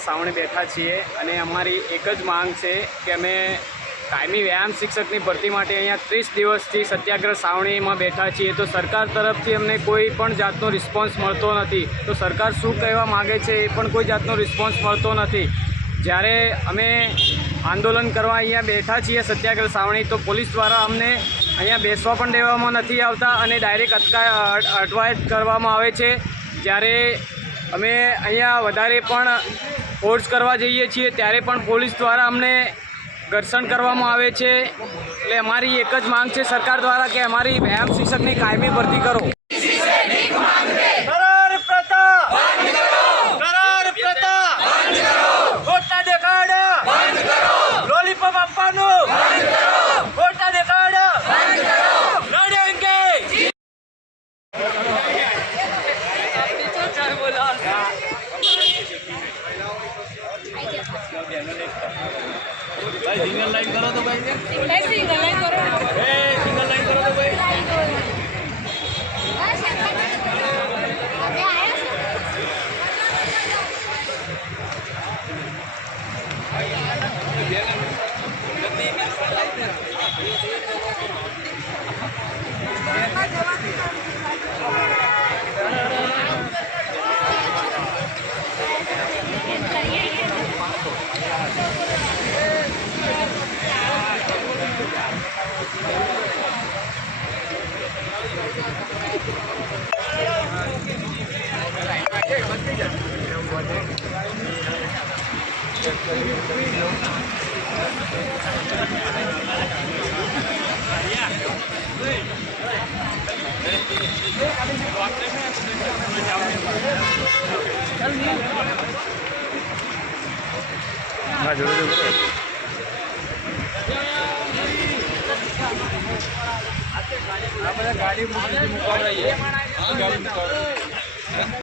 સાવણે બેઠા છીએ અને અમારી એક જ માંગ છે કે અમે કાયમી વ્યાયામ શિક્ષકની ભરતી માટે અહીંયા ત્રીસ દિવસથી સત્યાગ્રહ સાવણીમાં બેઠા છીએ. તો સરકાર તરફથી અમને કોઈ પણ જાતનો રિસ્પોન્સ મળતો નથી. તો સરકાર શું કહેવા માગે છે એ પણ કોઈ જાતનો રિસ્પોન્સ મળતો નથી. જ્યારે અમે આંદોલન કરવા અહીંયા બેઠા છીએ સત્યાગ્રહ સાવણી, તો પોલીસ દ્વારા અમને અહીંયા બેસવા પણ દેવામાં નથી આવતા અને ડાયરેક્ટ અટકા અટ- અટવાયત કરવામાં આવે છે. જ્યારે અમે અહીંયા વધારે પણ ફોર્સ કરવા જઈએ છીએ, ત્યારે પણ પોલીસ દ્વારા અમને ઘર્ષણ કરવામાં આવે છે. એટલે અમારી એક જ માંગ છે સરકાર દ્વારા કે અમારી વ્યાયામ શિક્ષકની કાયમી ભરતી કરો. બોલા. ભાઈ સિંગલ લાઈન કરો તો ભાઈ. ભાઈ સિંગલ લાઈન કરો. એ સિંગલ લાઈન કરો તો ભાઈ. ના જોડે જોડે આપણે ગાડી મૂકી મૂકવા રહીએ ગાડી મૂકવા